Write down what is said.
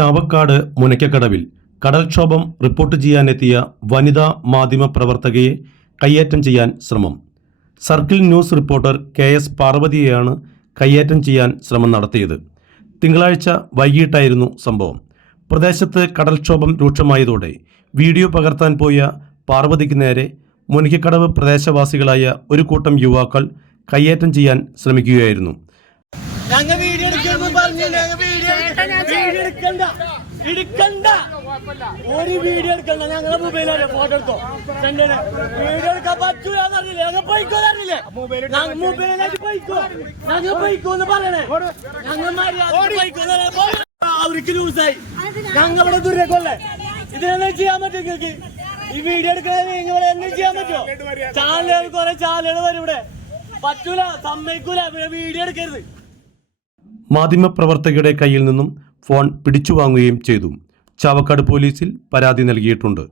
ചാവക്കാട് മുനയ്ക്കക്കടവിൽ കടൽക്ഷോഭം റിപ്പോർട്ട് ചെയ്യാനെത്തിയ വനിതാ മാധ്യമ പ്രവർത്തകയെ കയ്യേറ്റം ചെയ്യാൻ ശ്രമം. Circle news reporter K S പാർവതിയെയാണ് കയ്യേറ്റം ചെയ്യാൻ ശ്രമം നടത്തിയത്. തിങ്കളാഴ്ച വൈകിട്ടായിരുന്നു സംഭവം. പ്രദേശത്ത് കടൽക്ഷോഭം രൂക്ഷമായതോടെ വീഡിയോ പകർത്താൻ പോയ പാർവതിക്ക് നേരെ മുനയ്ക്കക്കടവ് പ്രദേശവാസികളായ ഒരു കൂട്ടം യുവാക്കൾ കയ്യേറ്റം ചെയ്യാൻ ശ്രമിക്കുകയായിരുന്നു. ഞങ്ങൾ വീഡിയോ എടുക്കുന്നു പറഞ്ഞു വീഡിയോ എടുക്കണ്ട. എടുക്കണ്ട. ഒരു വീഡിയോ എടുക്കണ്ട. ഞങ്ങളെ മൊബൈലാണ് ഫോട്ടോ എടുത്തോ? വീഡിയോ എടുക്കാൻ പറ്റൂലെന്ന് അറിയില്ലേ ഞങ്ങൾ പോയിക്കോ അറിയില്ലേ ഞങ്ങൾ മൊബൈലായിട്ട് പോയിക്കോ? ഞങ്ങൾ പോയിക്കോ എന്ന് പറയണേ. ഞങ്ങൾ മര്യാദ പോയിക്കോ. അവർക്ക് ലൂസായി ഞങ്ങൾ ഇവിടെ ദുരക്കൊള്ളേ. ഇതിനെന്താ ചെയ്യാൻ പറ്റും നിങ്ങൾക്ക്? ഈ വീഡിയോ എടുക്കണേ നിങ്ങൾ എന്തും ചെയ്യാൻ പറ്റുമോ ചാനലുകൾ കുറെ ചാനലുകൾ വരും ഇവിടെ. പറ്റൂല സമ്മതിക്കൂല. വീഡിയോ എടുക്കരുത്. മാധ്യമപ്രവർത്തകരുടെ കയ്യിൽ നിന്നും ഫോൺ പിടിച്ചു വാങ്ങുകയും ചെയ്തു. ചാവക്കാട് പോലീസിൽ പരാതി നൽകിയിട്ടുണ്ട്.